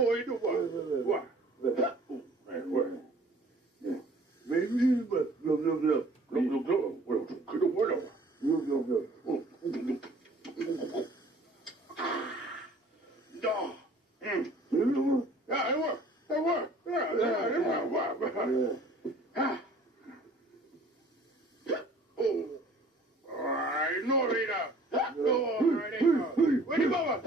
Oi, do what? Maybe, but look. Well, could have won. Look. Yeah, it worked. Yeah, it worked. Oh, I know, Rita. No, where you go?